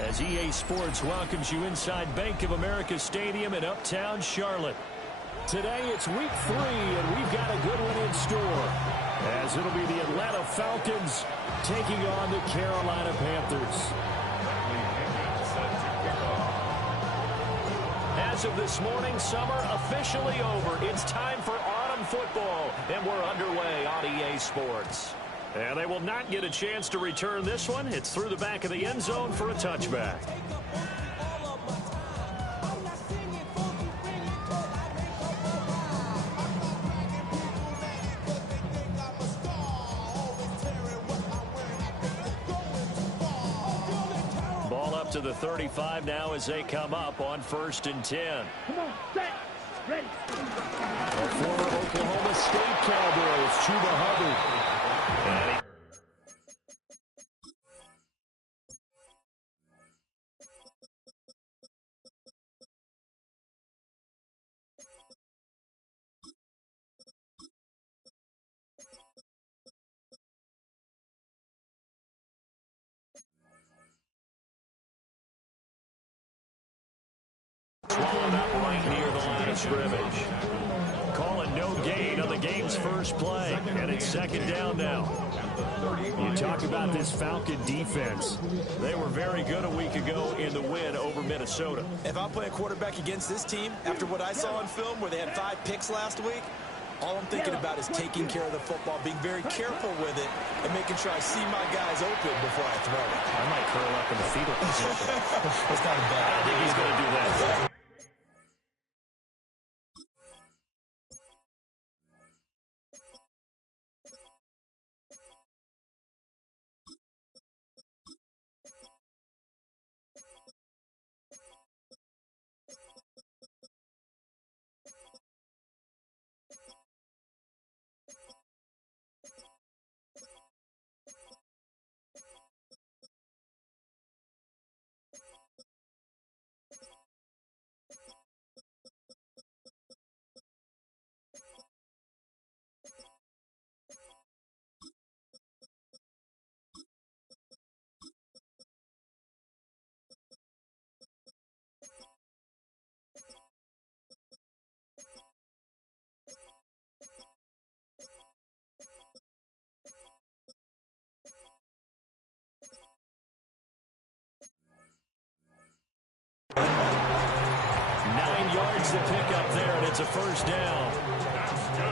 as EA Sports welcomes you inside Bank of America Stadium in Uptown Charlotte. Today it's week 3, and we've got a good one in store, as it'll be the Atlanta Falcons taking on the Carolina Panthers. As of this morning, summer officially over. It's time for autumn football, and we're underway on EA Sports. And they will not get a chance to return this one. It's through the back of the end zone for a touchback. Ball up to the 35 now as they come up on 1st and 10. Come on, set, ready. A former Oklahoma State Cowboy, it's Chuba Hubbard. And swallowed up right near the line of scrimmage. Calling no gain on the game's first play, and it's 2nd down now. You talk about this Falcon defense. They were very good a week ago in the win over Minnesota. If I'm playing quarterback against this team, after what I saw on film where they had 5 picks last week, all I'm thinking about is taking care of the football, being very careful with it, and making sure I see my guys open before I throw it. I might curl up in the fetal position. That's not a bad. I don't think he's going to do that. To pick up there, and it's a 1st down.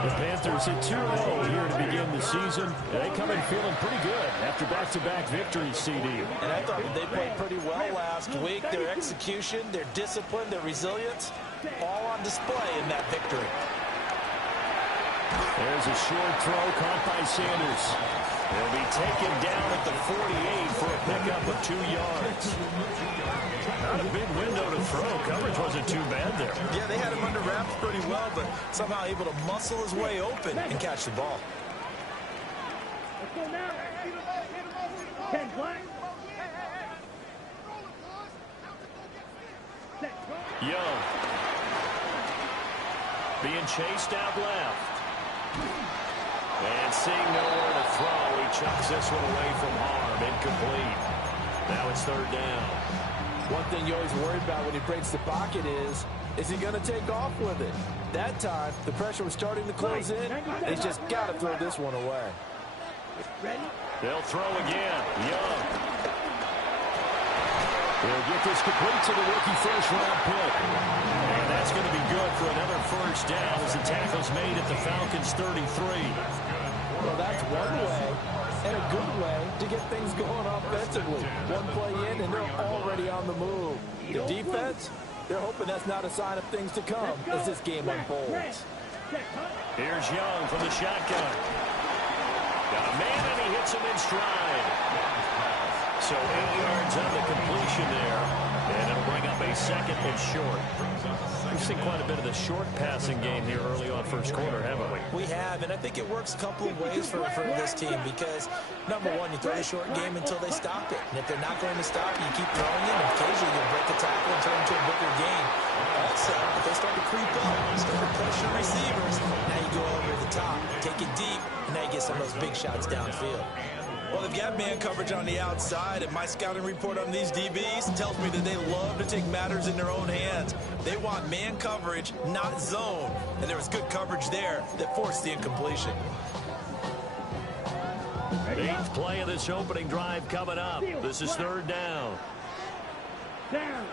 The Panthers hit 2-0 here to begin the season. And they come in feeling pretty good after back-to-back victories, CD. And I thought they played pretty well last week. Their execution, their discipline, their resilience, all on display in that victory. There's a short throw caught by Sanders. He'll be taken down at the 48 for a pickup of 2 yards. Not a big window to throw. Coverage wasn't too bad there. Yeah, they had him under wraps pretty well, but somehow able to muscle his way open and catch the ball. Let's go now. 10 black. Young. Being chased out left. And seeing nowhere to throw, he chucks this one away from harm. Incomplete. Now it's 3rd down. One thing you always worry about when he breaks the pocket is he going to take off with it? That time, the pressure was starting to close in, and he's just got to throw this one away. They'll throw again. Young. They'll get this complete to the rookie first-round pick. And that's going to be good for another 1st down as the tackle's made at the Falcons' 33. Well, that's one way, and a good way to get things going offensively. One play in, and they're already on the move. The defense, they're hoping that's not a sign of things to come as this game unfolds. Here's Young from the shotgun. Got a man, and he hits him in stride. So 8 yards on the completion there, and it'll bring up a 2nd and short. We've seen quite a bit of the short passing game here early on first quarter, haven't we? We have, and I think it works a couple of ways for this team because, number one, you throw the short game until they stop it. And if they're not going to stop you, keep throwing it, and occasionally you'll break a tackle and turn into a bigger game. Also, if they start to creep up, start to pressure receivers, now you go over the top, take it deep, and now you get some of those big shots downfield. Well, they've got man coverage on the outside, and my scouting report on these DBs tells me that they love to take matters in their own hands. They want man coverage, not zone. And there was good coverage there that forced the incompletion. Eighth play of this opening drive coming up. This is third down. Down.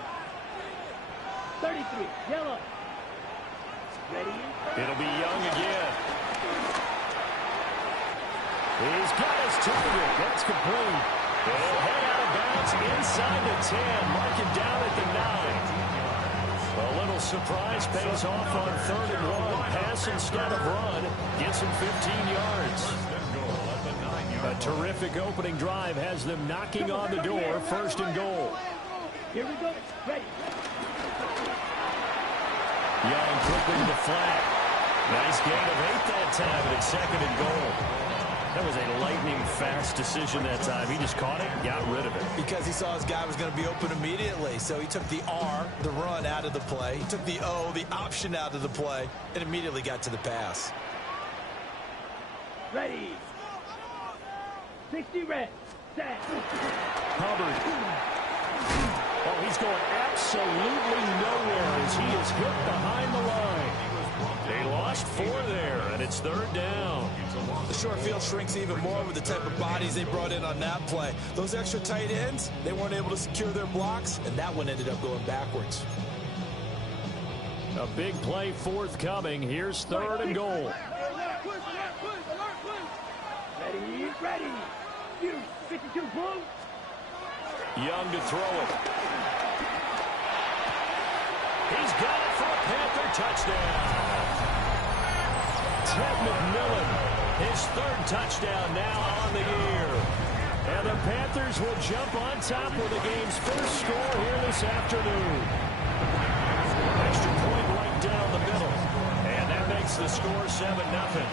33. Yellow. Ready? It'll be Young again. He's got his target. That's complete. It'll head out of bounds inside the 10. Mark it down at the 9. A little surprise pays off on 3rd and 1. Pass instead of run. Gets him 15 yards. A terrific opening drive has them knocking on the door. 1st and goal. Here we go. Ready. Young quickly to the flat. Nice gain of 8 that time, and it's 2nd and goal. That was a lightning-fast decision that time. He just caught it, got rid of it. Because he saw his guy was going to be open immediately. So he took the R, the run, out of the play. He took the O, the option, out of the play, and immediately got to the pass. Ready. 60 red. Set. Hubbard. Oh, he's going absolutely nowhere as he is hit behind the line. They lost 4 there, and it's 3rd down. The short field shrinks even more with the type of bodies they brought in on that play. Those extra tight ends, they weren't able to secure their blocks, and that one ended up going backwards. A big play forthcoming. Here's 3rd and goal. Ready, ready. You 52 blue. Young to throw it. He's got it for a Panther touchdown. Ted McMillan, his 3rd touchdown now on the year. And the Panthers will jump on top with the game's first score here this afternoon. Extra point right down the middle. And that makes the score 7-0.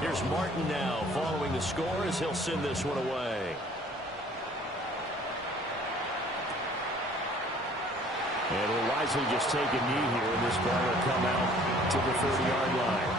Here's Martin now following the score as he'll send this one away. And he'll wisely just take a knee here, and this ball will come out to the 30-yard line.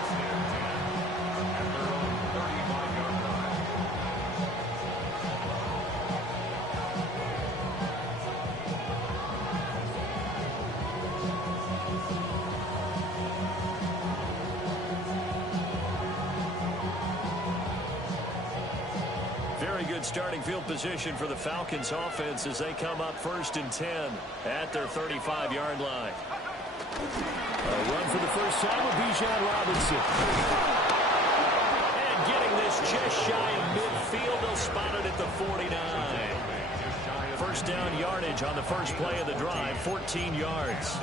Starting field position for the Falcons offense as they come up 1st and 10 at their 35-yard line. A run for the first time with Bijan Robinson. And getting this just shy of midfield, they'll spot it at the 49. First down yardage on the first play of the drive, 14 yards.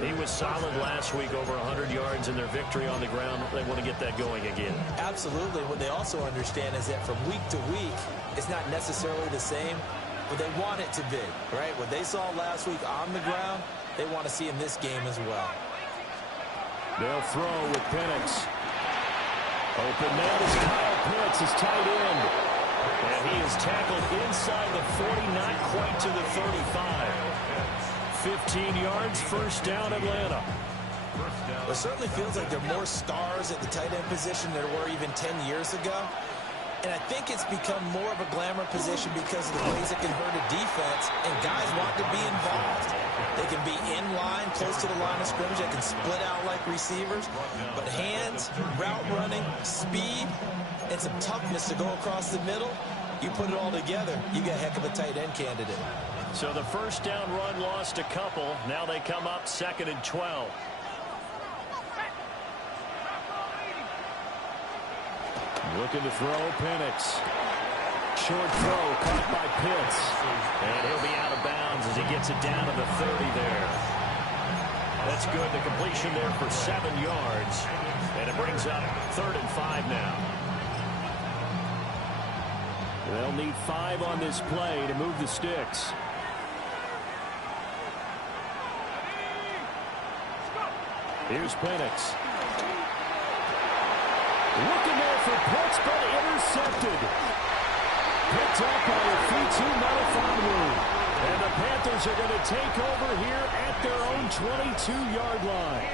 He was solid last week, over 100 yards in their victory on the ground. They want to get that going again. Absolutely. What they also understand is that from week to week, it's not necessarily the same, but they want it to be, right? What they saw last week on the ground, they want to see in this game as well. They'll throw with Penix. Open man is Kyle Pitts, his tight end. And he is tackled inside the 40, not quite to the 35. 15 yards, first down, Atlanta. It certainly feels like there are more stars at the tight end position than there were even 10 years ago. And I think it's become more of a glamour position because of the ways it can hurt a defense, and guys want to be involved. They can be in line, close to the line of scrimmage. They can split out like receivers. But hands, route running, speed, and some toughness to go across the middle, you put it all together, you get a heck of a tight end candidate. So the first down run lost a couple. Now they come up 2nd and 12. Looking to throw, Penix. Short throw caught by Pitts. And he'll be out of bounds as he gets it down to the 30 there. That's good. The completion there for 7 yards. And it brings up 3rd and 5 now. They'll need 5 on this play to move the sticks. Here's Penix. Looking there for Pitts, but intercepted. Picked up by a feet, too nullifying move. And the Panthers are going to take over here at their own 22-yard line.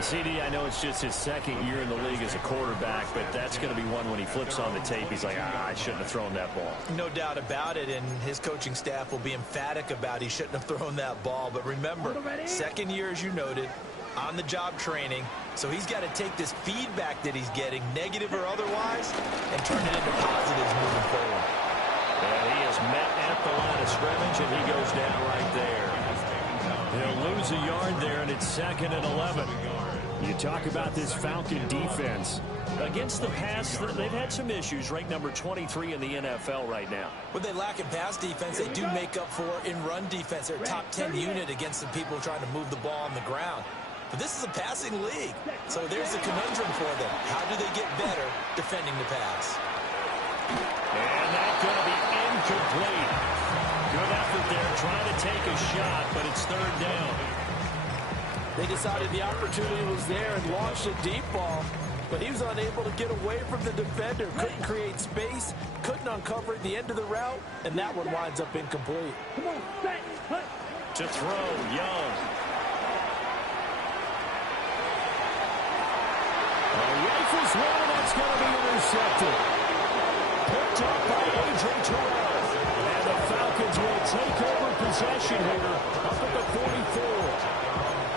CD, I know it's just his second year in the league as a quarterback, but that's going to be one when he flips on the tape, he's like, I shouldn't have thrown that ball. No doubt about it, and his coaching staff will be emphatic about he shouldn't have thrown that ball. But remember, second year, as you noted, on-the-job training, so he's got to take this feedback that he's getting, negative or otherwise, and turn it into positives moving forward. And he is met at the line of scrimmage, and he goes down right there. He'll lose a yard there, and it's 2nd and 11. You talk about this Falcon defense. Against the pass, they've had some issues. Ranked number 23 in the NFL right now. When they lack in pass defense, they do make up for in run defense. They're a top 10 unit against the people trying to move the ball on the ground. But this is a passing league, so there's a conundrum for them. How do they get better defending the pass? And that's going to be incomplete. Good effort there, trying to take a shot, but it's 3rd down. They decided the opportunity was there and launched a deep ball, but he was unable to get away from the defender. Couldn't create space, couldn't uncover the end of the route, and that one winds up incomplete. Come on, set, cut. To throw, Young. Rifles one, and that's going to be intercepted. Picked up by Adrian Terrell. And the Falcons will take over possession here up at the 44.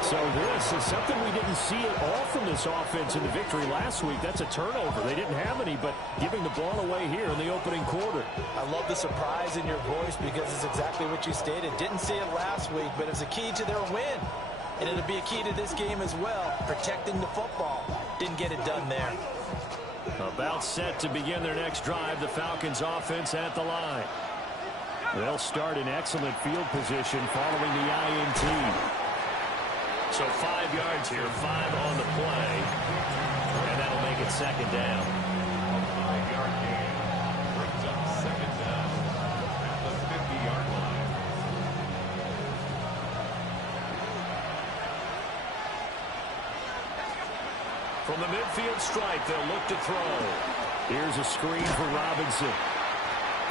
So this is something we didn't see at all from this offense in the victory last week. That's a turnover. They didn't have any, but giving the ball away here in the opening quarter. I love the surprise in your voice because it's exactly what you stated. Didn't see it last week, but it's a key to their win. And it'll be a key to this game as well, protecting the football. Didn't get it done there. About set to begin their next drive, the Falcons offense at the line. They'll start in excellent field position following the INT. So 5 yards here, 5 on the play, and that'll make it 2nd down. A 5-yard gain brings up 2nd down at the 50-yard line. From the midfield stripe, they'll look to throw. Here's a screen for Robinson.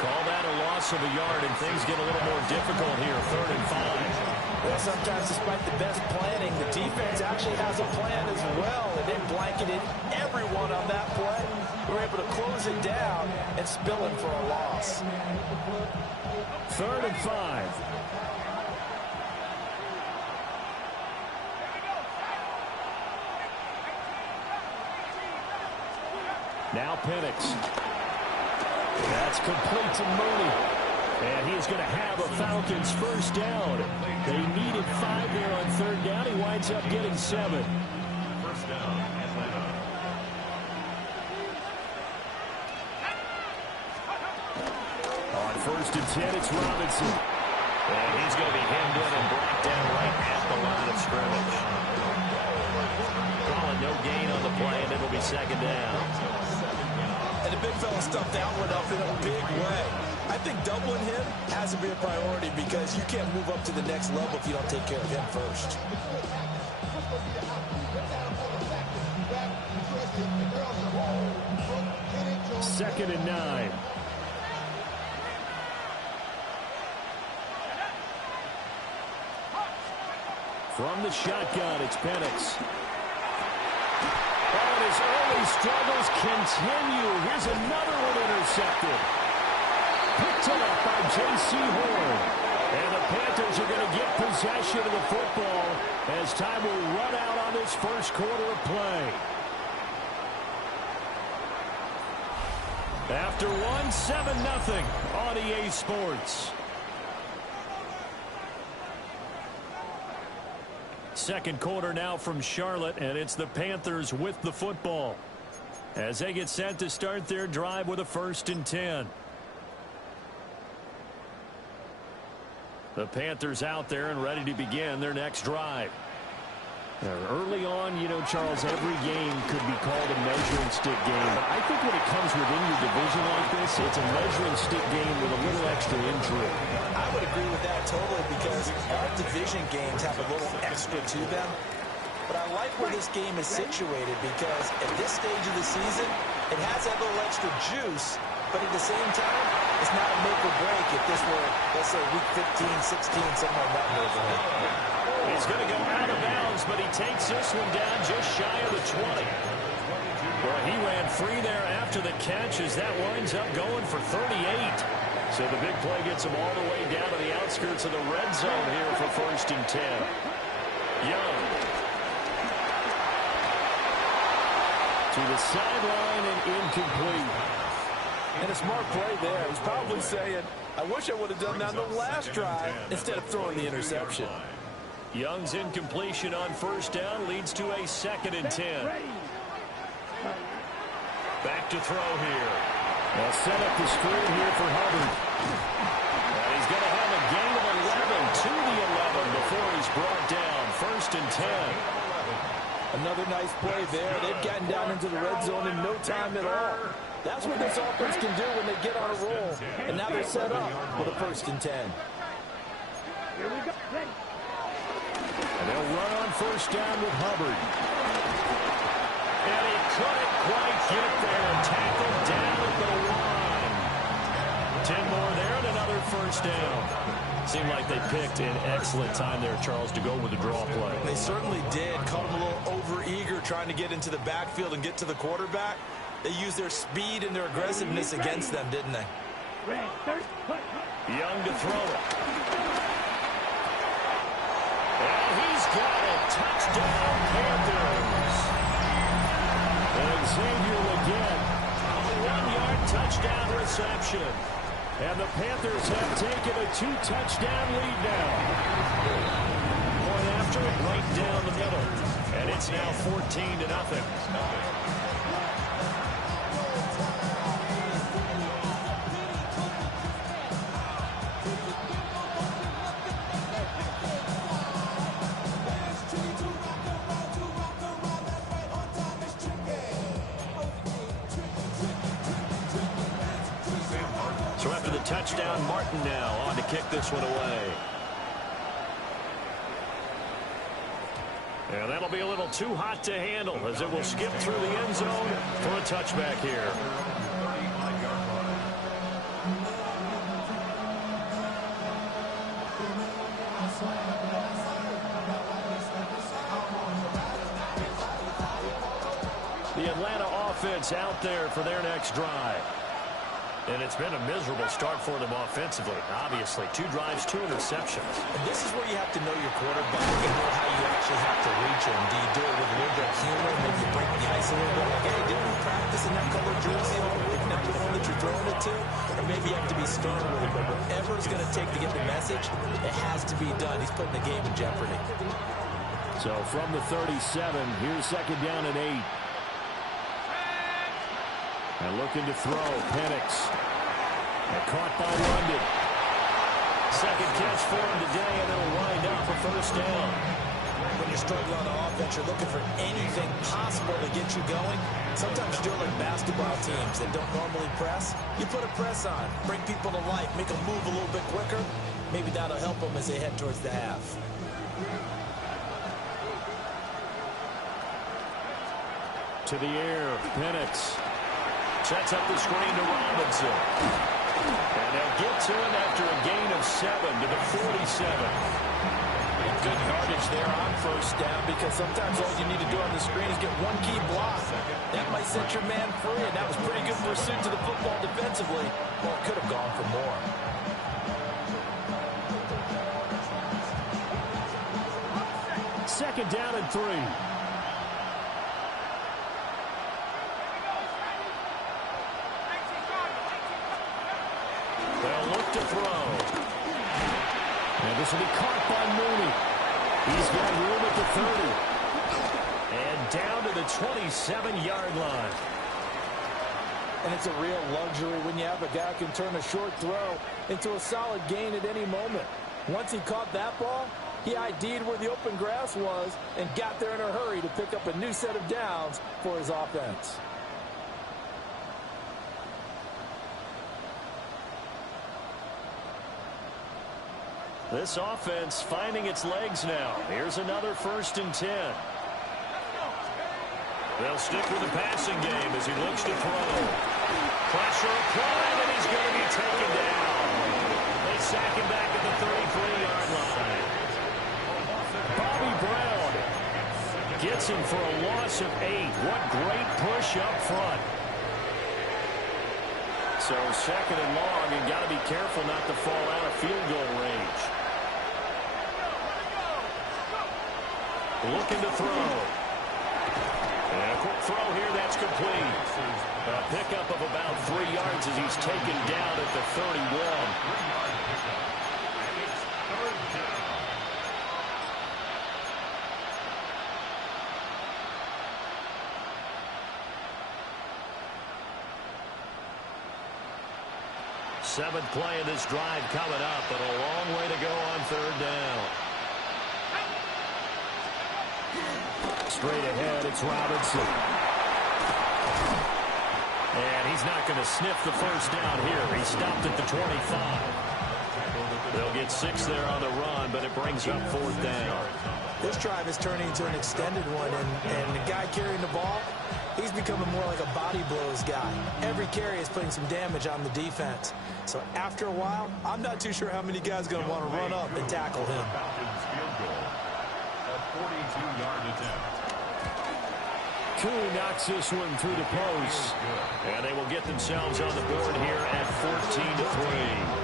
Call that a loss of a yard, and things get a little more difficult here, 3rd and 5. Well, sometimes despite the best planning, the defense actually has a plan as well. And they blanketed everyone on that play. They were able to close it down and spill it for a loss. 3rd and 5. Now Penix. That's complete to Mooney. And he is going to have a Falcons 1st down. They needed 5 there on 3rd down. He winds up getting 7. 1st down, Atlanta. On 1st and 10, it's Robinson. And he's going to be hemmed in and brought down right at the line of scrimmage. Calling no gain on the play, and it'll be 2nd down. And the big fella stuffed that one up in a big way. I think doubling him has to be a priority because you can't move up to the next level if you don't take care of him first. Second and 9. From the shotgun, it's Penix. And his early struggles continue. Here's another one intercepted. Picked up by J.C. Horn. And the Panthers are going to get possession of the football as time will run out on this 1st quarter of play. After 7-0 on EA Sports. 2nd quarter now from Charlotte, and it's the Panthers with the football as they get set to start their drive with a 1st and 10. The Panthers out there and ready to begin their next drive. Early on, you know, Charles, every game could be called a measuring stick game. But I think when it comes within your division like this, it's a measuring stick game with a little extra intrigue. I would agree with that totally because our division games have a little extra to them. But I like where this game is situated because at this stage of the season, it has that little extra juice, but at the same time, It's not a make or break if this were, let's say, week 15, 16, somewhere in that neighborhood. He's going to go out of bounds, but he takes this one down just shy of the 20. Well, he ran free there after the catch as that winds up going for 38. So the big play gets him all the way down to the outskirts of the red zone here for 1st and 10. Young. To the sideline and incomplete. And a smart play there. He's probably saying, I wish I would have done that on the last drive instead of throwing the interception. Young's incompletion on 1st down leads to a 2nd and 10. Back to throw here. They'll set up the screen here for Hubbard. And he's going to have a gain of 11 to the 11 before he's brought down. 1st and 10. Another nice play there. They've gotten down into the red zone in no time at all. That's what this offense can do when they get on a roll. And now they're set up with a 1st and 10. Here we go. Ready. And they'll run on 1st down with Hubbard. And he couldn't quite get there. Tackled down at the 1. 10 more there and another 1st down. Seemed like they picked an excellent time there, Charles, to go with the draw play. They certainly did. Caught him a little over-eager trying to get into the backfield and get to the quarterback. They used their speed and their aggressiveness against them, didn't they? Young to throw it. And he's got it. Touchdown, Panthers. And Xavier again. A 1-yard touchdown reception. And the Panthers have taken a 2-touchdown lead now. Point after it, right down the middle. And it's now 14-0. So after the touchdown, Martin now on to kick this one away. And that'll be a little too hot to handle as it will skip through the end zone for a touchback here. The Atlanta offense out there for their next drive. And it's been a miserable start for them offensively. Obviously, 2 drives, 2 interceptions. And this is where you have to know your quarterback and know how you actually have to reach him. Do you do it with a little bit of humor, maybe you break the ice a little bit? Like, hey, didn't we practice in that color jersey all week, not the one that you're throwing it to? Or maybe you have to be stern a little bit. Whatever it's going to take to get the message, it has to be done. He's putting the game in jeopardy. So from the 37, here's 2nd down and 8. And looking to throw, Penix. And caught by London. 2nd catch for him today, and it'll wind up a 1st down. When you're struggling on offense, you're looking for anything possible to get you going. Sometimes you do it like basketball teams that don't normally press. You put a press on, bring people to life, make them move a little bit quicker. Maybe that'll help them as they head towards the half. To the air, Penix. Sets up the screen to Robinson. And they'll get to him after a gain of 7 to the 47. Good yardage there on 1st down because sometimes all you need to do on the screen is get one key block. That might set your man free, and that was pretty good pursuit to the football defensively. Well, it could have gone for more. Second down and 3. They'll look to throw. And this will be caught by Mooney. He's got room at the 30. And down to the 27-yard line. And it's a real luxury when you have a guy who can turn a short throw into a solid gain at any moment. Once he caught that ball, he ID'd where the open grass was and got there in a hurry to pick up a new set of downs for his offense. This offense finding its legs now. Here's another 1st and 10. They'll stick with the passing game as he looks to throw. Pressure applied, and he's going to be taken down. They sack him back at the 33-yard line. Bobby Brown gets him for a loss of 8. What great push up front. So second and long, and got to be careful not to fall out of field goal range. Looking to throw. And a quick throw here, that's complete. A pickup of about 3 yards as he's taken down at the 31. Seventh play of this drive coming up, but a long way to go on third down. Straight ahead, it's Robinson. And he's not going to sniff the first down here. He stopped at the 25. They'll get 6 there on the run, but it brings up fourth down. This drive is turning into an extended one, and the guy carrying the ball, he's becoming more like a body blows guy. Every carry is putting some damage on the defense. So after a while, I'm not too sure how many guys are going to want to run up and tackle him. A 42-yard attempt. Koo knocks this one through the post. And they will get themselves on the board here at 14-3.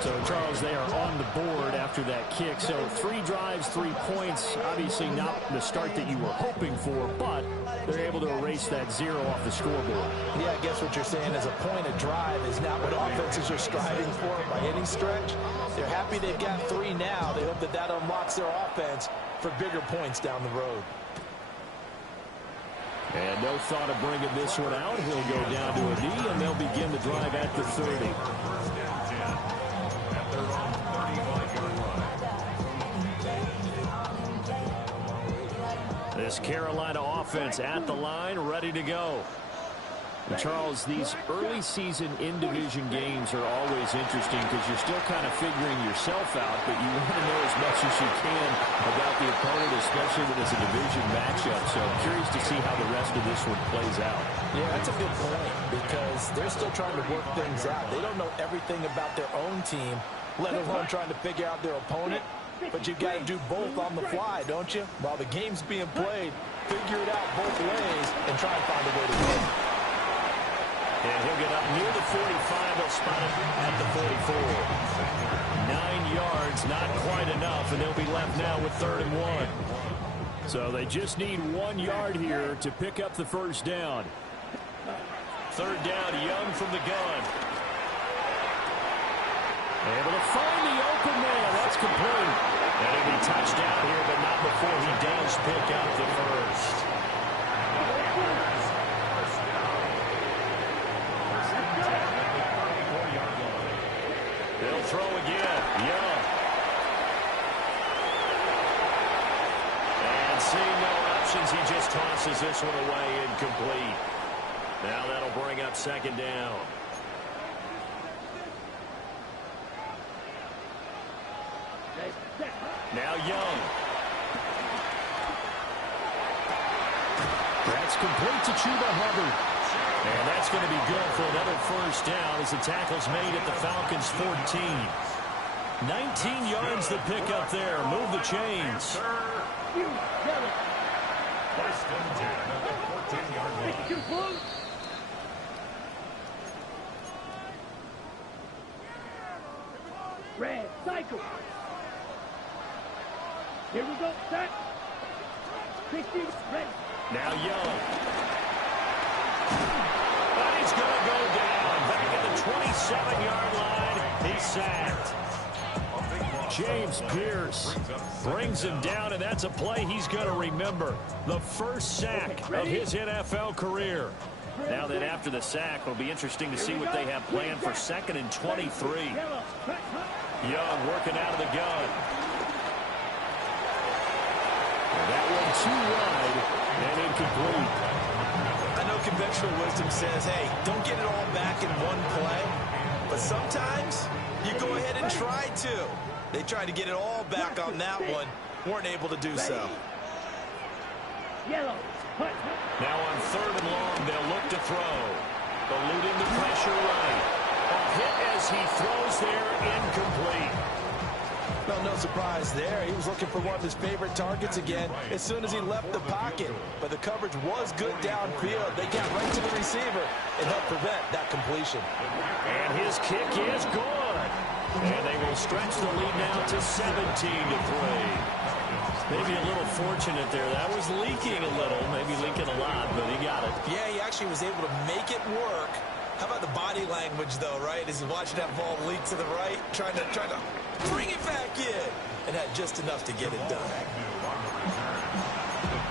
So, Charles, they are on the board after that kick. So 3 drives, 3 points. Obviously not the start that you were hoping for, but they're able to erase that 0 off the scoreboard. Yeah, I guess what you're saying is a point of drive is not what offenses are striving for by any stretch. They're happy they've got 3 now. They hope that that unlocks their offense for bigger points down the road. And no thought of bringing this one out. He'll go down to a knee, and they'll begin the drive at the 30. This Carolina offense at the line, ready to go. And Charles, these early season in-division games are always interesting because you're still kind of figuring yourself out, but you want to know as much as you can about the opponent, especially when it's a division matchup. So I'm curious to see how the rest of this one plays out. Yeah, that's a good point because they're still trying to work things out. They don't know everything about their own team, let alone trying to figure out their opponent. But you've got to do both on the fly, don't you? While the game's being played, figure it out both ways and try and find a way to win. And he'll get up near the 45. They'll spot him at the 44. 9 yards, not quite enough, and they'll be left now with 3rd and 1. So they just need 1 yard here to pick up the first down. 3rd down, Young from the gun. Able to find the open man. That's complete. And he'll be touched down here, but not before he does pick up the first. They'll throw again. Young. And seeing no options, he just tosses this one away incomplete. Now that'll bring up 2nd down. Now Young. That's complete to Chuba Hubbard. And that's going to be good for another first down as the tackle's made at the Falcons' 14. 19 yards to pick up there. Move the chains. First and 10 at the 14-yard line. Red, cycle. Here we go, set. 60, ready. Now Young. And he's going to go down. Back at the 27-yard line. He's sacked. James Pierce brings him down, and that's a play he's going to remember. The first sack of his NFL career. Now then, after the sack, it'll be interesting to see what they have planned for 2nd and 23. Young working out of the gun. That one too wide and incomplete. I know conventional wisdom says, hey, don't get it all back in one play. But sometimes you go ahead and try to. They tried to get it all back on that one. Weren't able to do so. Yellow. Now on 3rd and long, they'll look to throw. eluding the pressure right. A hit as he throws there, incomplete. Well, no surprise there. He was looking for one of his favorite targets again as soon as he left the pocket. But the coverage was good downfield. They got right to the receiver and helped prevent that completion. And his kick is good. And they will stretch the lead now to 17-3. Maybe a little fortunate there. That was leaking a little, maybe leaking a lot, but he got it. Yeah, he actually was able to make it work. How about the body language, though, right? As he's watching that ball leak to the right, trying to bring it back in, and had just enough to get it done. The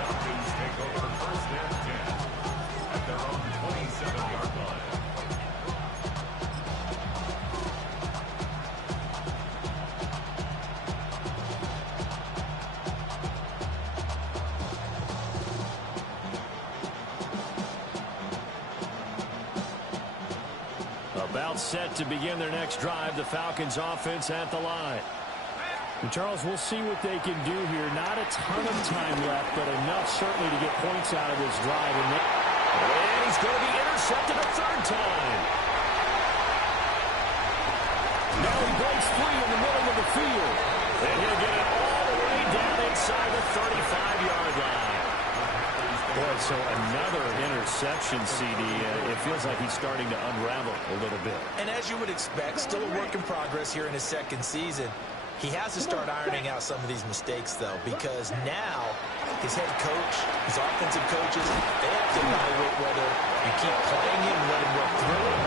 Falcons take over first and 10 at their own 27-yard line. About set to begin their next drive, the Falcons offense at the line. And Charles, we'll see what they can do here. Not a ton of time left, but enough certainly to get points out of this drive. And he's going to be intercepted a third time. Now he breaks free in the middle of the field. And he'll get it all the way down inside the 35-yard line. Boy, so another interception, CD. It feels like he's starting to unravel a little bit. And as you would expect, still a work in progress here in his second season. He has to start ironing out some of these mistakes, though, because now his head coach, his offensive coaches, they have to evaluate whether you keep playing him and let him work through it,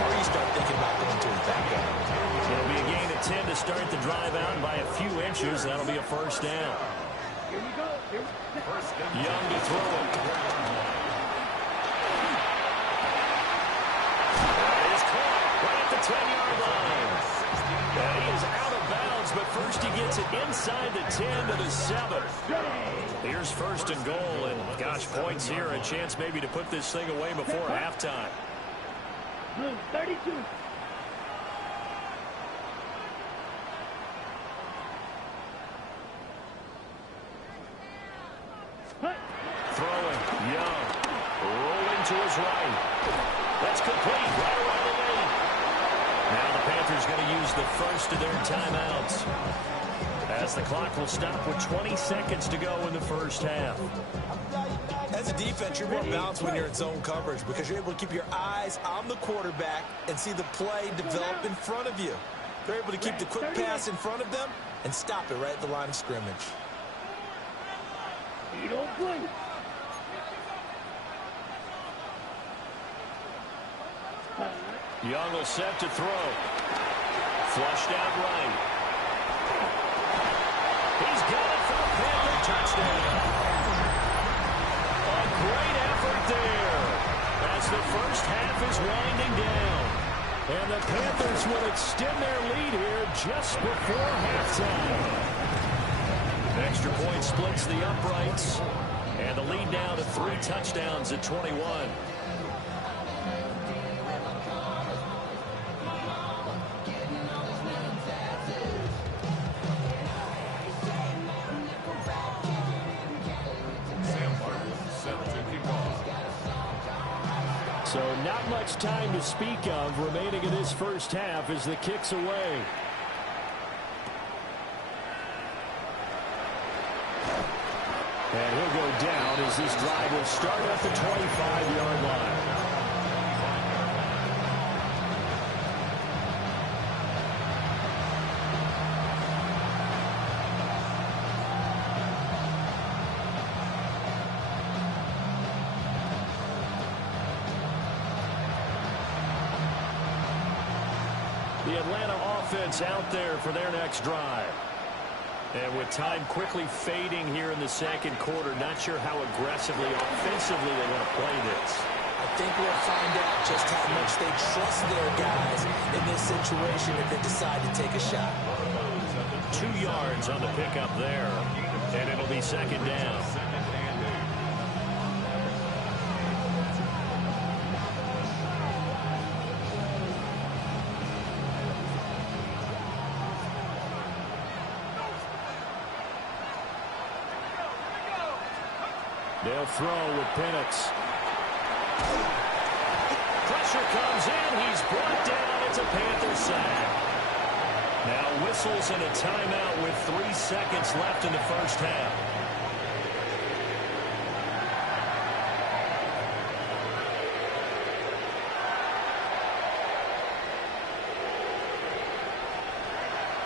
or you start thinking about going to his backup. It'll be a gain of 10 to start the drive out, and by a few inches, that'll be a first down. Here we go. Young to throw it. It is caught right at the 10-yard line. And he is out of bounds, but first he gets it inside the 10 to the 7. Here's first and goal, and gosh, points here, a chance maybe to put this thing away before halftime. Blue 32. Throwing, Young, rolling to his right. That's complete, right around the lane. Now the Panthers going to use the first of their timeouts, as the clock will stop with 20 seconds to go in the first half. As a defense, you're more balanced when you're in zone coverage because you're able to keep your eyes on the quarterback and see the play develop in front of you. They're able to keep the quick pass in front of them and stop it right at the line of scrimmage. You don't play. Young will set to throw. Flushed out right. He's got it for a Panther touchdown. A great effort there as the first half is winding down. And the Panthers will extend their lead here just before halftime. Extra point splits the uprights. And the lead now to 3 touchdowns at 21. So not much time to speak of remaining in this first half as the kick's away. And he'll go down as this drive will start at the 25-yard line. The Atlanta offense out there for their next drive. And with time quickly fading here in the second quarter, not sure how aggressively, offensively they want to play this. I think we'll find out just how much they trust their guys in this situation if they decide to take a shot. 2 yards on the pickup there, and it'll be second down. They'll throw with Penix. Pressure comes in. He's brought down. It's a Panther sack. Now whistles and a timeout with 3 seconds left in the first half.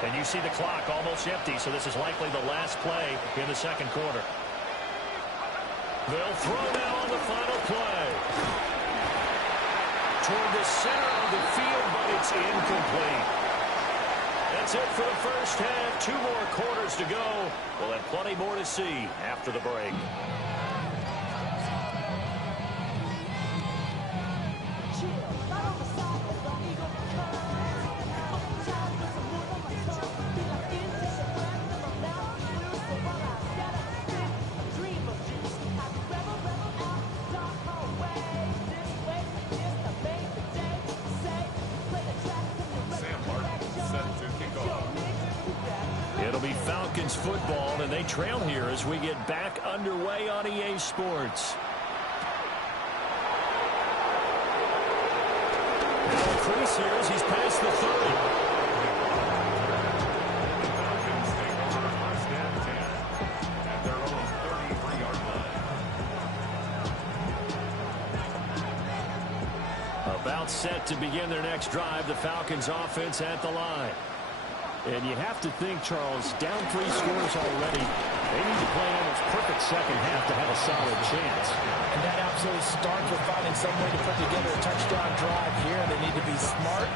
And you see the clock almost empty, so this is likely the last play in the second quarter. They'll throw now on the final play. Toward the center of the field, but it's incomplete. That's it for the first half. 2 more quarters to go. We'll have plenty more to see after the break. It'll be Falcons football, and they trail here as we get back underway on EA Sports. Now increase here as he's past the 30. Falcons take over first and 10 at their own 33-yard line. About set to begin their next drive, the Falcons offense at the line. And you have to think, Charles, down 3 scores already. They need to play an almost perfect second half to have a solid chance. And that absolutely starts with finding some way to put together a touchdown drive here. They need to be smart,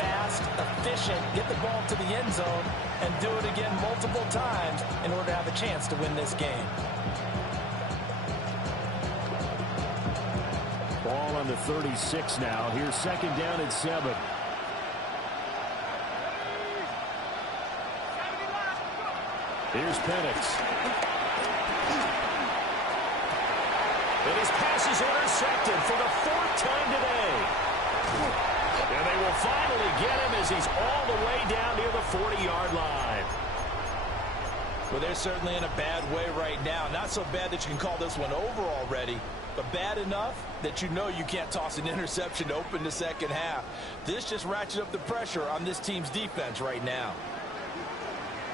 fast, efficient, get the ball to the end zone, and do it again multiple times in order to have a chance to win this game. Ball on the 36 now. Here's second down at 7. Here's Penix. And his pass is intercepted for the 4th time today. And they will finally get him as he's all the way down near the 40-yard line. Well, they're certainly in a bad way right now. Not so bad that you can call this one over already, but bad enough that you know you can't toss an interception to open the second half. This just ratchets up the pressure on this team's defense right now.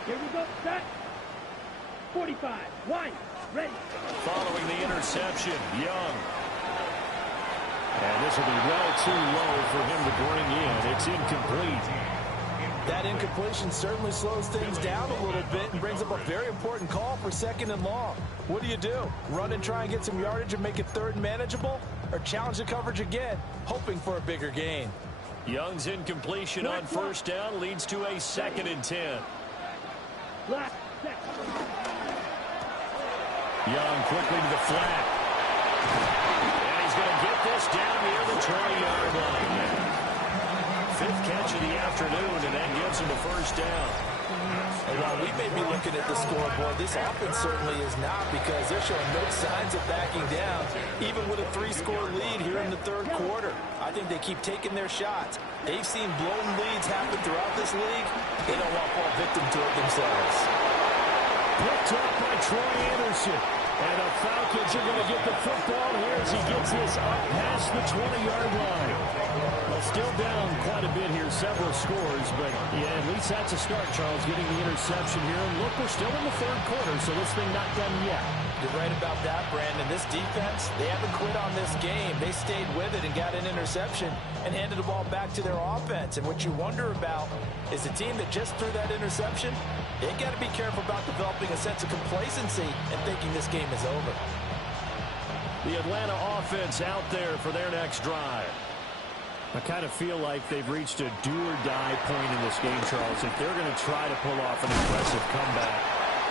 Here we go, set. 45, line, ready. Following the interception, Young. And this will be well too low for him to bring in. It's incomplete. That incompletion certainly slows things down a little bit and brings up a very important call for 2nd and long. What do? Run and try and get some yardage and make it 3rd and manageable? Or challenge the coverage again, hoping for a bigger gain? Young's incompletion on 1st down leads to a 2nd and 10. Last set. Young quickly to the flat. And he's going to get this down near the 20-yard line. 5th catch of the afternoon, and that gives him a 1st down. And while we may be looking at the scoreboard, this offense certainly is not, because they're showing no signs of backing down, even with a 3-score lead here in the 3rd quarter. I think they keep taking their shots. They've seen blown leads happen throughout this league. They don't want to fall victim to it themselves. Picked up by Troy Anderson. And the Falcons are going to get the football here as he gets this up past the 20-yard line. Well, still down quite a bit here, several scores, but yeah, at least that's a start, Charles, getting the interception here. And look, we're still in the 3rd quarter, so this thing not done yet. You're right about that, Brandon. This defense, they haven't quit on this game. They stayed with it and got an interception and handed the ball back to their offense. And what you wonder about is the team that just threw that interception, they got to be careful about developing a sense of complacency and thinking this game is over. The Atlanta offense out there for their next drive. I kind of feel like they've reached a do-or-die point in this game, Charles. If they're going to try to pull off an impressive comeback,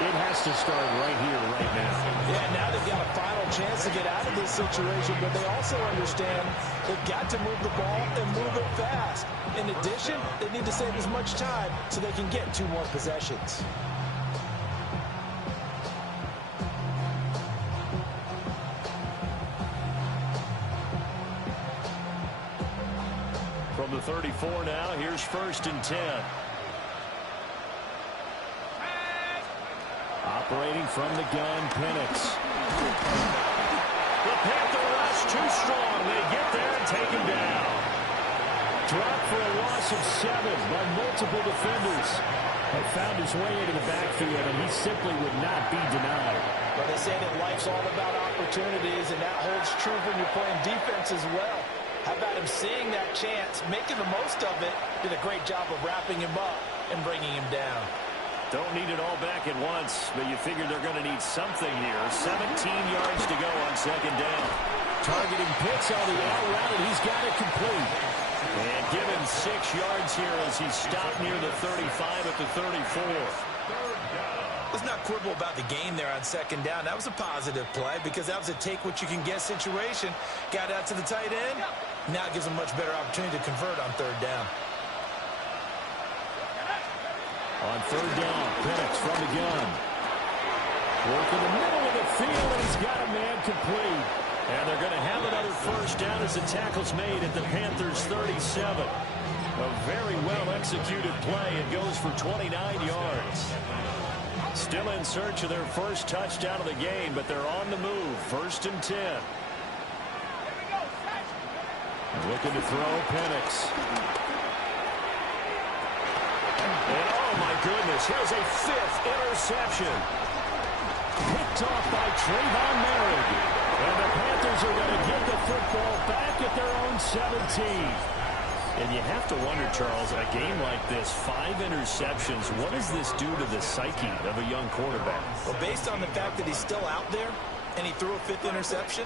it has to start right here, right now. Yeah, now they've got a final chance to get out of this situation, but they also understand they've got to move the ball and move it fast. In addition, they need to save as much time so they can get 2 more possessions. From the 34 now, here's 1st and 10. Operating from the gun, Penix. The Panther Just too strong. They get there and take him down. Dropped for a loss of 7 by multiple defenders. He found his way into the backfield, and he simply would not be denied. Well, they say that life's all about opportunities, and that holds true when you're playing defense as well. How about him seeing that chance, making the most of it, did a great job of wrapping him up and bringing him down. Don't need it all back at once, but you figure they're going to need something here. 17 yards to go on second down. Targeting Pitts on the out route, and he's got it complete. And given 6 yards here as he stopped near the 35 at the 34. Let's not quibble about the game there on second down. That was a positive play because that was a take-what-you-can-get situation. Got out to the tight end. Now it gives him a much better opportunity to convert on third down. On third down, Penix from the gun. Work in the middle of the field, and he's got a man complete. And they're going to have another first down as the tackle's made at the Panthers' 37. A very well-executed play. It goes for 29 yards. Still in search of their first touchdown of the game, but they're on the move. First and 10. Looking to throw, Penix. And oh my goodness, here's a 5th interception. Picked off by Trayvon Merrick. And the Panthers are going to get the football back at their own 17. And you have to wonder, Charles, in a game like this, 5 interceptions, what does this do to the psyche of a young quarterback? Well, based on the fact that he's still out there and he threw a 5th interception,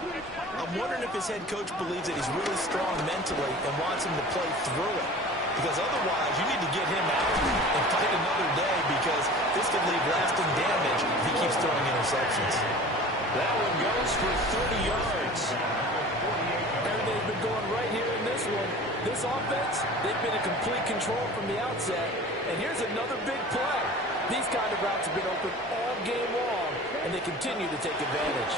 I'm wondering if his head coach believes that he's really strong mentally and wants him to play through it. Because otherwise, you need to get him out and fight another day because this could leave lasting damage if he keeps throwing interceptions. That one goes for 30 yards. And they've been going right here in this one. This offense, they've been in complete control from the outset. And here's another big play. These kind of routes have been open all game long, and they continue to take advantage.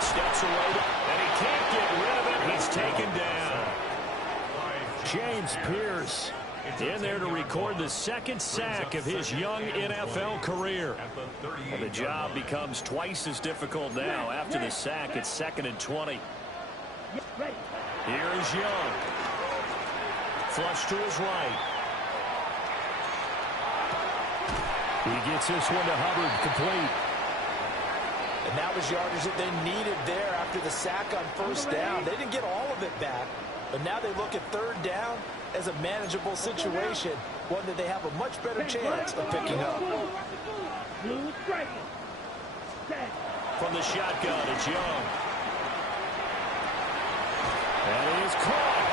Steps away, and he can't get rid of it. He's taken down. James Pierce in there to record the second sack of his young NFL career. And the job becomes twice as difficult now. After the sack, it's 2nd and 20. Here is Young. Flush to his right. He gets this one to Hubbard, complete. And that was yardage that they needed there after the sack on first down. They didn't get all of it back, but now they look at third down as a manageable situation, one that they have a much better chance of picking up. From the shotgun, it's Young. And he is caught.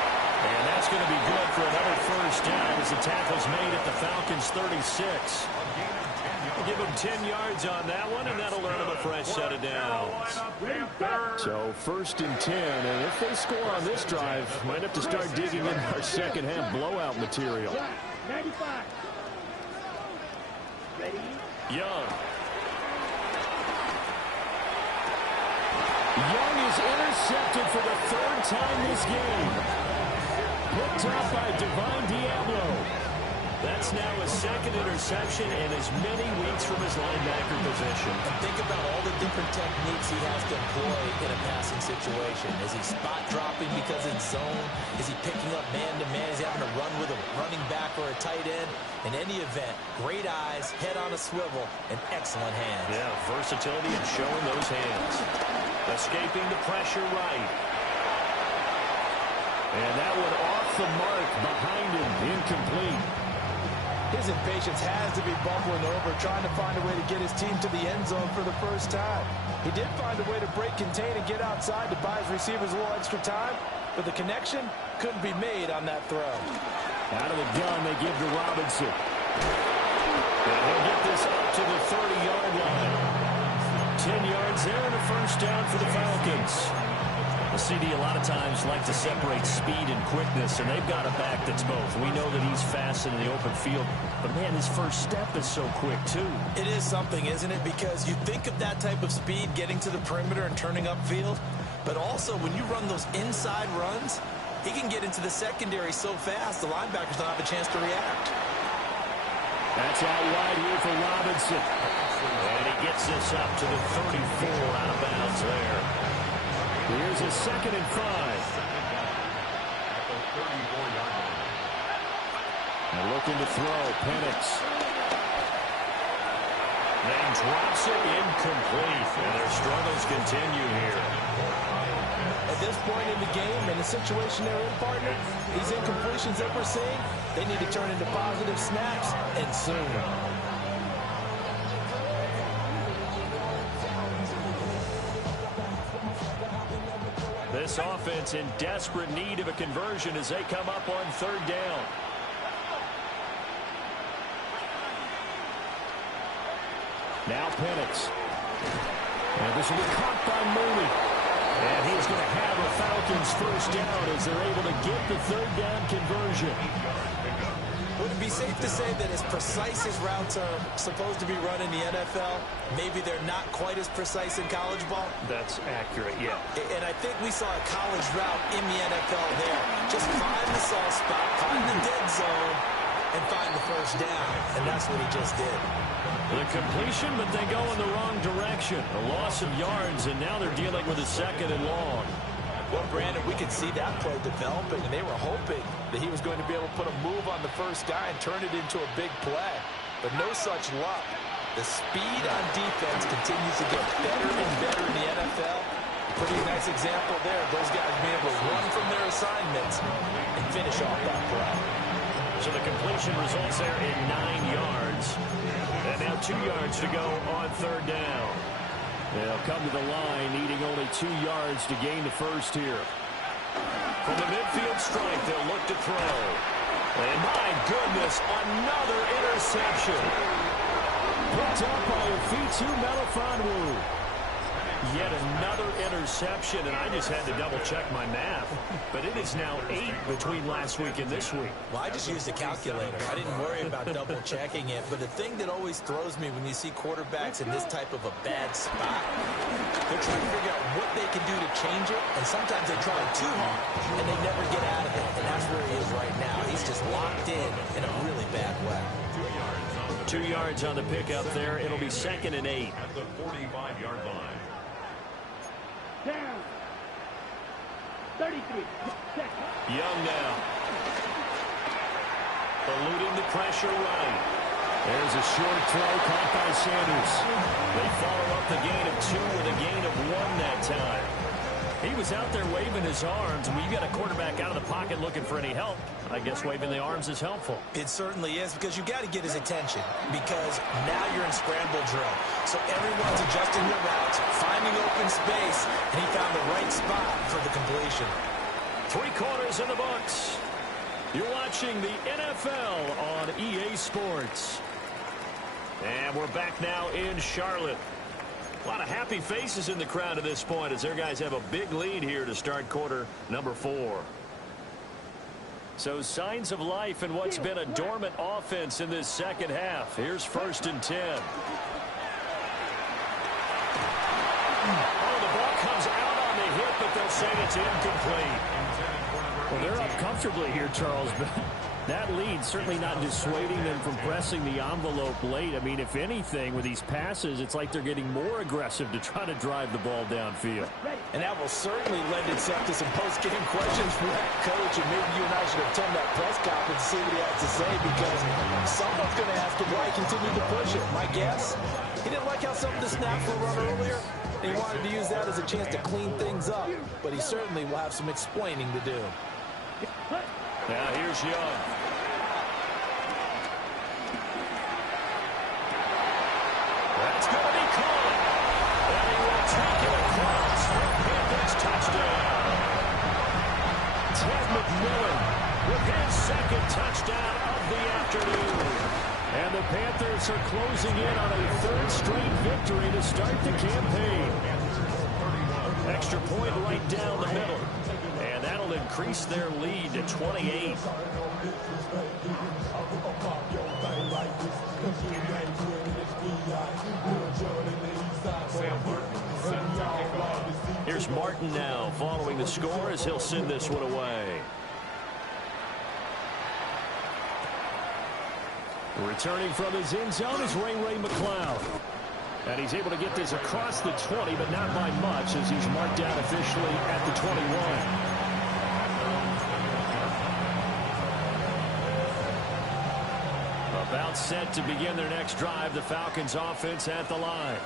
And that's going to be good for another first down as the tackle's made at the Falcons' 36. We'll give them 10 yards on that one, and that'll earn them a fresh set of downs. So 1st and 10, and if they score on this drive, might have to start digging in our second half blowout material. 95. Ready? Young. Young is intercepted for the 3rd time this game. Picked off by Divine Diablo. That's now his 2nd interception in as many weeks from his linebacker position. And think about all the different techniques he has to employ in a passing situation. Is he spot dropping because it's zone? Is he picking up man-to-man? Is he having to run with a running back or a tight end? In any event, great eyes, head on a swivel, and excellent hands. Yeah, versatility and showing those hands. Escaping the pressure right. And that one off the mark behind him, incomplete. His impatience has to be bubbling over, trying to find a way to get his team to the end zone for the first time. He did find a way to break contain and get outside to buy his receivers a little extra time, but the connection couldn't be made on that throw. Out of the gun, they give to Robinson. And he'll get this up to the 30-yard line. 10 yards there and a first down for the Falcons. The CD a lot of times like to separate speed and quickness, and they've got a back that's both. We know that he's fast in the open field, but man, his first step is so quick too. It is something, isn't it? Because you think of that type of speed getting to the perimeter and turning upfield, but also when you run those inside runs, he can get into the secondary so fast the linebackers don't have a chance to react. That's out wide here for Robinson. And he gets this up to the 34 out of bounds there. Here's a 2nd and 5. At the 34-yard line. They're looking to throw. Penix. Then drops it incomplete. And their struggles continue here. At this point in the game, in the situation they're in, partner, these incompletions that we're seeing, they need to turn into positive snaps, and soon. This offense in desperate need of a conversion as they come up on 3rd down. Now Penix. And this will be caught by Mooney. And he's going to have a Falcons 1st down as they're able to get the 3rd down conversion. Would it be safe to say that as precise as routes are supposed to be run in the NFL, maybe they're not quite as precise in college ball? That's accurate, yeah. And I think we saw a college route in the NFL there. Just find the soft spot, find the dead zone, and find the 1st down. And that's what he just did. The completion, but they go in the wrong direction. A loss of yards, and now they're dealing with a 2nd and long. Well, Brandon, we could see that play developing, and they were hoping that he was going to be able to put a move on the first guy and turn it into a big play. But no such luck. The speed on defense continues to get better and better in the NFL. Pretty nice example there. Those guys being able to run from their assignments and finish off that play. So the completion results there in 9 yards. And now 2 yards to go on 3rd down. They'll come to the line, needing only 2 yards to gain the 1st here. From the midfield stripe, they'll look to throw. And my goodness, another interception. Picked up by Ofitu Melifonwu. Yet another interception, and I just had to double-check my math. But it is now 8 between last week and this week. Well, I just used a calculator. I didn't worry about double-checking it. But the thing that always throws me when you see quarterbacks in this type of a bad spot, they're trying to figure out what they can do to change it. And sometimes they try too hard, and they never get out of it. And that's where he is right now. He's just locked in a really bad way. 2 yards on the pickup there. It'll be 2nd and 8. At the 45-yard line. Down. 33. Young now. Eluding the pressure right. There's a short throw caught by Sanders. They follow up the gain of 2 with a gain of 1 that time. He was out there waving his arms. When you got a quarterback out of the pocket looking for any help, I guess waving the arms is helpful. It certainly is, because you got to get his attention, because now you're in scramble drill. So everyone's adjusting their routes, finding open space, and he found the right spot for the completion. 3 quarters in the books. You're watching the NFL on EA Sports. And we're back now in Charlotte. A lot of happy faces in the crowd at this point as their guys have a big lead here to start quarter number 4. So signs of life in what's been a dormant offense in this 2nd half. Here's 1st and 10. Oh, the ball comes out on the hit, but they'll say it's incomplete. Well, they're up comfortably here, Charles, but that lead certainly not dissuading them from pressing the envelope late. I mean, if anything, with these passes, it's like they're getting more aggressive to try to drive the ball downfield. And that will certainly lend itself to some post-game questions for that coach. And maybe you and I should attend that press conference to see what he has to say, because someone's going to ask him why he continued to push it. My guess, he didn't like how some of the snaps were run earlier, and he wanted to use that as a chance to clean things up. But he certainly will have some explaining to do. Now here's Young. That's going to be caught. And he will take it across for Panthers touchdown. Ted McMillan with his 2nd touchdown of the afternoon. And the Panthers are closing in on a 3rd straight victory to start the campaign. Extra point right down the middle. And that'll increase their lead to 28. Here's Martin now following the score as he'll send this one away. Returning from his end zone is Ray McCloud. And he's able to get this across the 20, but not by much as he's marked down officially at the 21. About set to begin their next drive. The Falcons offense at the line.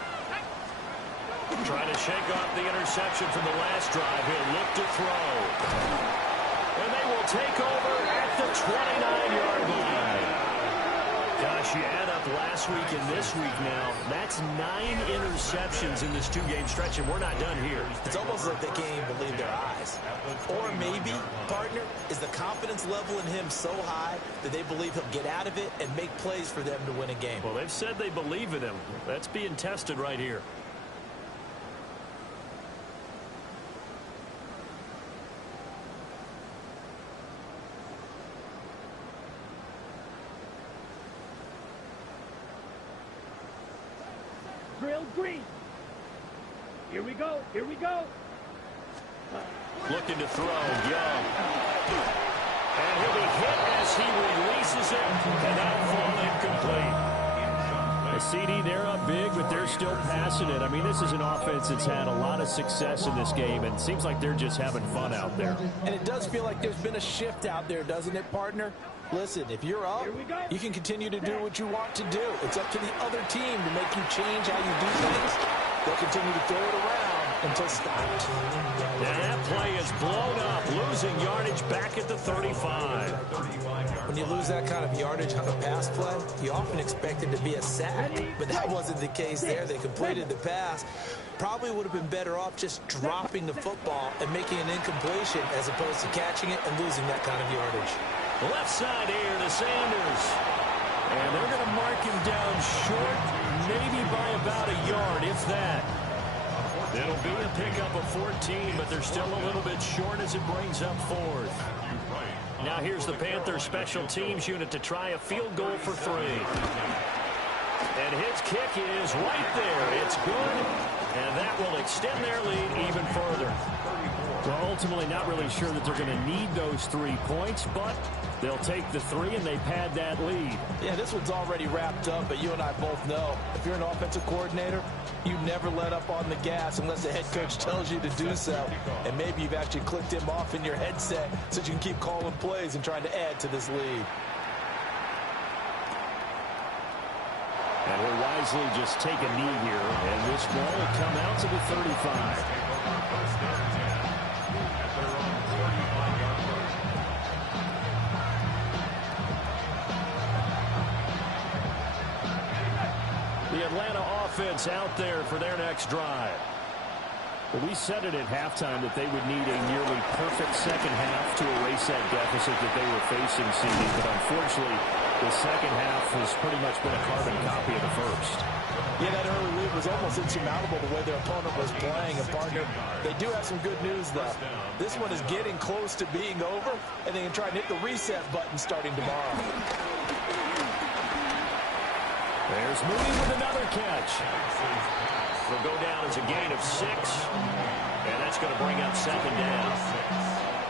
Trying to shake off the interception from the last drive. He'll look to throw. And they will take over at the 29-yard line. Gosh, you add up last week and this week now. That's 9 interceptions in this two-game stretch, and we're not done here. It's almost like they can't even believe their eyes. Or maybe, partner, is the confidence level in him so high that they believe he'll get out of it and make plays for them to win a game. Well, they've said they believe in him. That's being tested right here. Drill green. Here we go. Here we go. Looking to throw. Young. And he'll be hit as he releases it. And that'll fall incomplete. The CD, they're up big, but they're still passing it. I mean, this is an offense that's had a lot of success in this game, and it seems like they're just having fun out there. And it does feel like there's been a shift out there, doesn't it, partner? Listen, if you're up, you can continue to do what you want to do. It's up to the other team to make you change how you do things. They'll continue to throw it around until stopped. And that play is blown up, losing yardage back at the 35. When you lose that kind of yardage on a pass play, you often expect it to be a sack, but that wasn't the case there. They completed the pass. Probably would have been better off just dropping the football and making an incompletion as opposed to catching it and losing that kind of yardage. Left side here to Sanders. And they're going to mark him down short, maybe by about a yard, if that. It'll be a pickup of 14, but they're still a little bit short as it brings up fourth. Now here's the Panthers special teams unit to try a field goal for 3. And his kick is right there. It's good. And that will extend their lead even further. Well, ultimately not really sure that they're going to need those 3 points, but they'll take the 3 and they pad that lead. Yeah, this one's already wrapped up, but you and I both know if you're an offensive coordinator, you never let up on the gas unless the head coach tells you to do so. And maybe you've actually clicked him off in your headset so you can keep calling plays and trying to add to this lead. And we'll wisely just take a knee here, and this ball will come out to the 35. The Atlanta offense out there for their next drive. Well, we said it at halftime that they would need a nearly perfect second half to erase that deficit that they were facing, CD. But unfortunately, the second half has pretty much been a carbon copy of the first. Yeah, that early lead was almost insurmountable the way their opponent was playing. And, partner, they do have some good news, though. This one is getting close to being over, and they can try and hit the reset button starting tomorrow. There's Mooney with another catch. Will go down as a gain of 6. And that's going to bring up second down.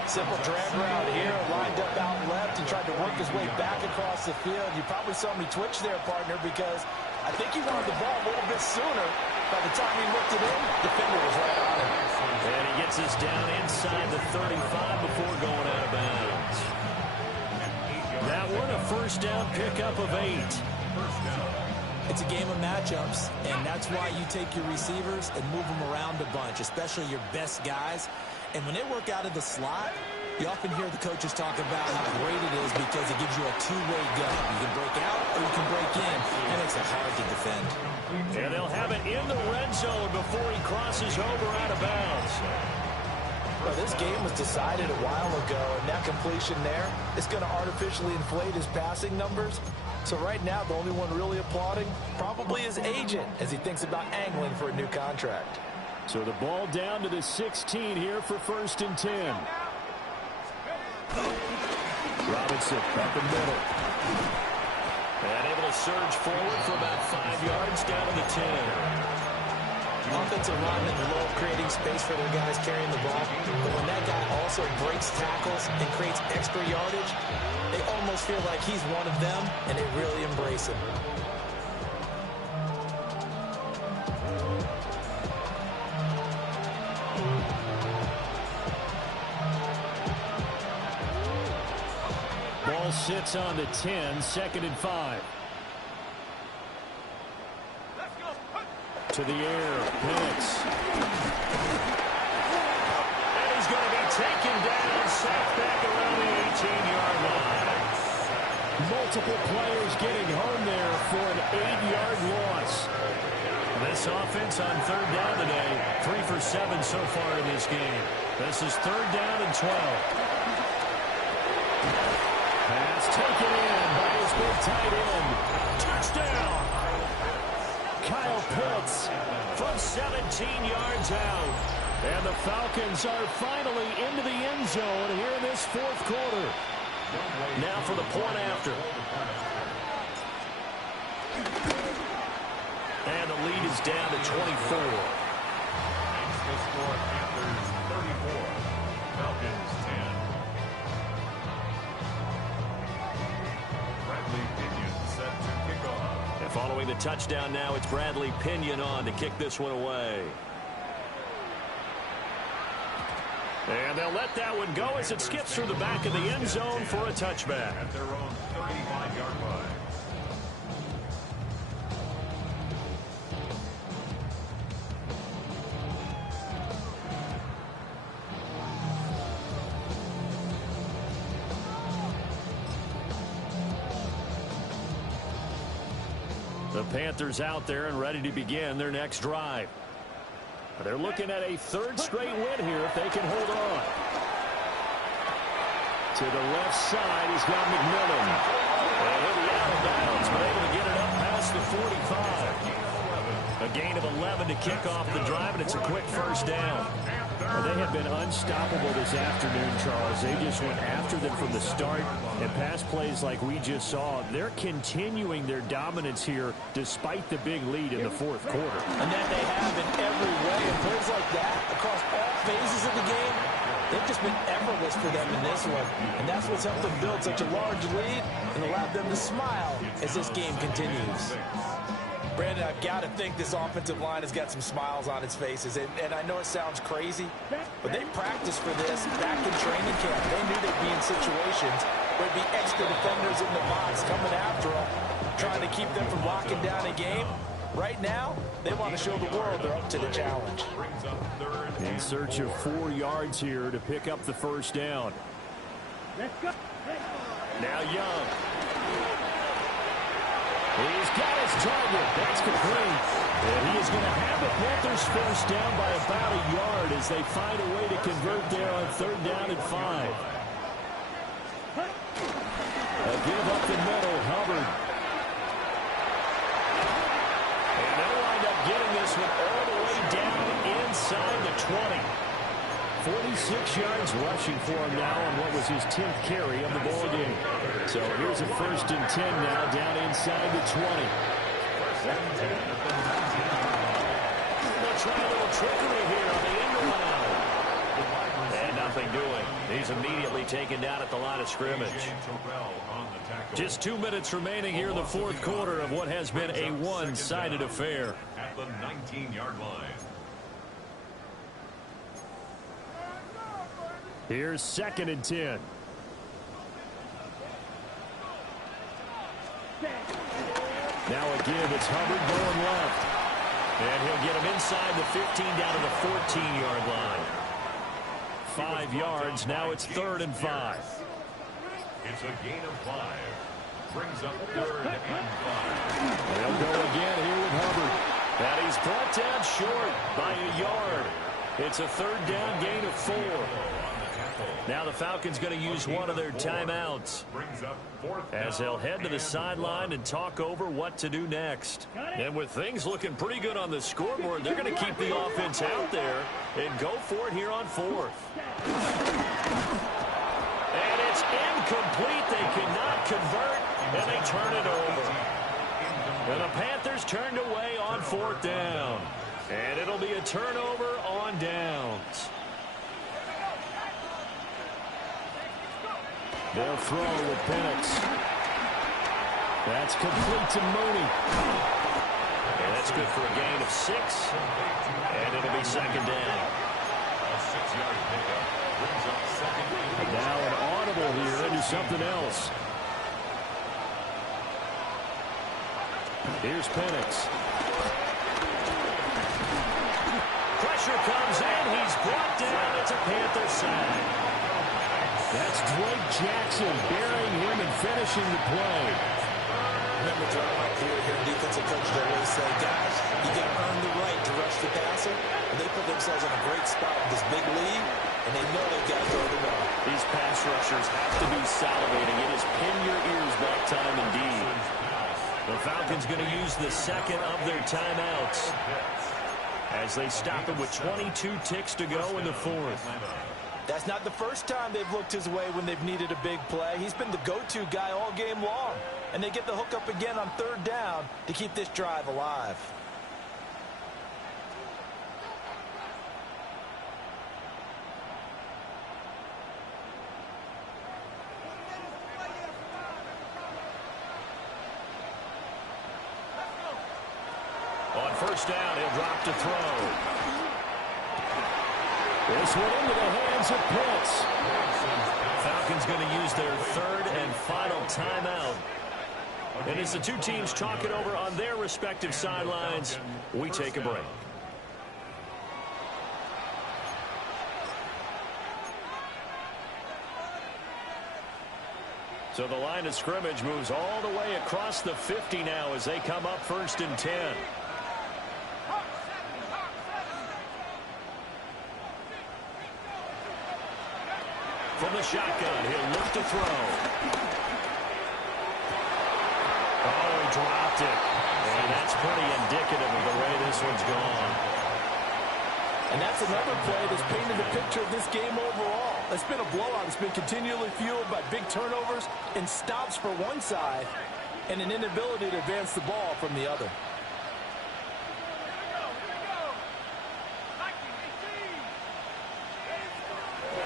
Simple drag route here, lined up out left and tried to work his way back across the field. You probably saw me twitch there, partner, because I think he wanted the ball a little bit sooner. By the time he looked it in, the defender was right on him. And he gets us down inside the 35 before going out of bounds. That one a first down pickup of 8. It's a game of matchups, and that's why you take your receivers and move them around a bunch, especially your best guys. And when they work out of the slot, you often hear the coaches talk about how great it is because it gives you a two-way go. You can break out or you can break in. That makes it hard to defend. And they'll have it in the red zone before he crosses over out of bounds. Well, this game was decided a while ago, and that completion there is going to artificially inflate his passing numbers. So right now, the only one really applauding probably his agent as he thinks about angling for a new contract. So the ball down to the 16 here for 1st and 10. Robinson up the middle. And able to surge forward for about 5 yards down to the 10. Offensive linemen love creating space for their guys carrying the ball. But when that guy also breaks tackles and creates extra yardage, they almost feel like he's one of them, and they really embrace him. ball sits on the 10, 2nd and 5. To the air, Penix. And he's going to be taken down, sacked back around the 18-yard line. Multiple players getting home there for an 8-yard loss. This offense on 3rd down today, 3 for 7 so far in this game. This is 3rd down and 12. Pass taken in by his big tight end. Touchdown! Kyle Pitts From 17 yards out. And the Falcons are finally into the end zone here in this 4th quarter. Now for the point after. And the lead is down to 24. The score, Panthers 34, Falcons 10. Bradley Pinion set to kick off. And following the touchdown now, it's Bradley Pinion on to kick this one away. And they'll let that one go as it skips through the back of the end zone for a touchback. At their own 35-yard line. The Panthers out there and ready to begin their next drive. They're looking at a 3rd straight win here if they can hold on. To the left side, he's got McMillan. And he'll be out of bounds, but able to get it up past the 45. A gain of 11 to kick off the drive, and it's a quick 1st down. Well, they have been unstoppable this afternoon, Charles. They just went after them from the start, and pass plays like we just saw. They're continuing their dominance here despite the big lead in the 4th quarter. And that they have in every way. And plays like that across all phases of the game, they've just been effortless for them in this one. And that's what's helped them build such a large lead and allowed them to smile as this game continues. Brandon, I've got to think this offensive line has got some smiles on its faces. And I know it sounds crazy, but they practiced for this back in training camp. They knew they'd be in situations where it'd be extra defenders in the box coming after them, trying to keep them from locking down a game. Right now, they want to show the world they're up to the challenge. In search of 4 yards here to pick up the 1st down. Let's go. Now Young. He's got his target. That's complete. And he is going to have the Panthers 1st down by about a yard as they find a way to convert there on 3rd down and 5. A give up the middle, Hubbard. And they'll wind up getting this one all the way down inside the 20. 46 yards rushing for him now on what was his 10th carry of the ball game. So here's a 1st and 10 now down inside the 20. They'll try a little trickery here on the end around. And nothing doing. He's immediately taken down at the line of scrimmage. Just 2 minutes remaining here in the 4th quarter of what has been a one-sided affair. At the 19-yard line. Here's 2nd and 10. Now a give. It's Hubbard going left. And he'll get him inside the 15 down to the 14-yard line. 5 yards. Now it's 3rd and 5. It's a gain of 5. Brings up 3rd and 5. They'll go again here with Hubbard. And he's brought down short by a yard. It's a 3rd down gain of 4. Now the Falcons going to use one of their timeouts as they'll head to the sideline and talk over what to do next. And with things looking pretty good on the scoreboard, they're going to keep the offense out there and go for it here on 4th. And it's incomplete. They cannot convert, and they turn it over. And the Panthers turned away on 4th down. And it'll be a turnover on downs. They'll throw with Penix. That's complete to Mooney. And that's good for a gain of 6. And it'll be 2nd down. A 6-yard pickup brings up 2nd and And now an audible here into something else. Here's Penix. Pressure comes in. He's brought down. It's a Panther sack. That's Drake Jackson burying him and finishing the play. Remember, throughout my career here in defensive coaches always say, guys, you got to earn the right to rush the passer. And they put themselves in a great spot with this big lead, and they know they've got to throw the ball. These pass rushers have to be salivating. It is pin your ears back time indeed. The Falcons going to use the second of their timeouts as they stop it with 22 ticks to go in the fourth. That's not the first time they've looked his way when they've needed a big play. He's been the go-to guy all game long. And they get the hook up again on third down to keep this drive alive. On first down, he'll drop to throw. This one into the hands of Pitts. Falcons going to use their third and final timeout. And as the two teams talk it over on their respective sidelines, we take a break. So the line of scrimmage moves all the way across the 50 now as they come up first and 10. From the shotgun, he'll look to throw. Oh, he dropped it. And that's pretty indicative of the way this one's gone. And that's another play that's painted a picture of this game overall. It's been a blowout. It's been continually fueled by big turnovers and stops for one side and an inability to advance the ball from the other.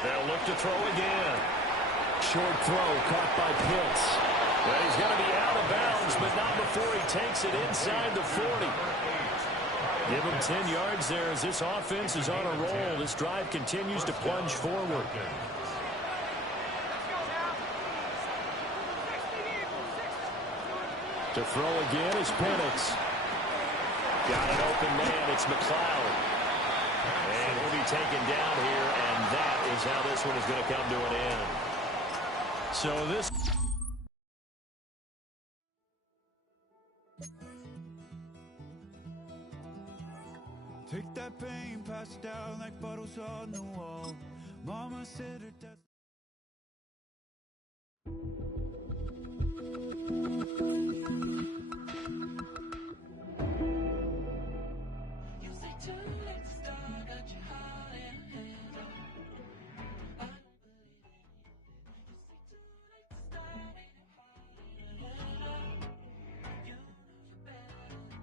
They'll look to throw again. Short throw caught by Pitts. Well, he's going to be out of bounds, but not before he takes it inside the 40. Give him 10 yards there as this offense is on a roll. This drive continues to plunge forward. To throw again is Penix. Got an open man. It's McLeod. And he'll be taken down here, and that is how this one is going to come to an end. So this... Take that pain, pass it down like bottles on the wall. Mama said her death.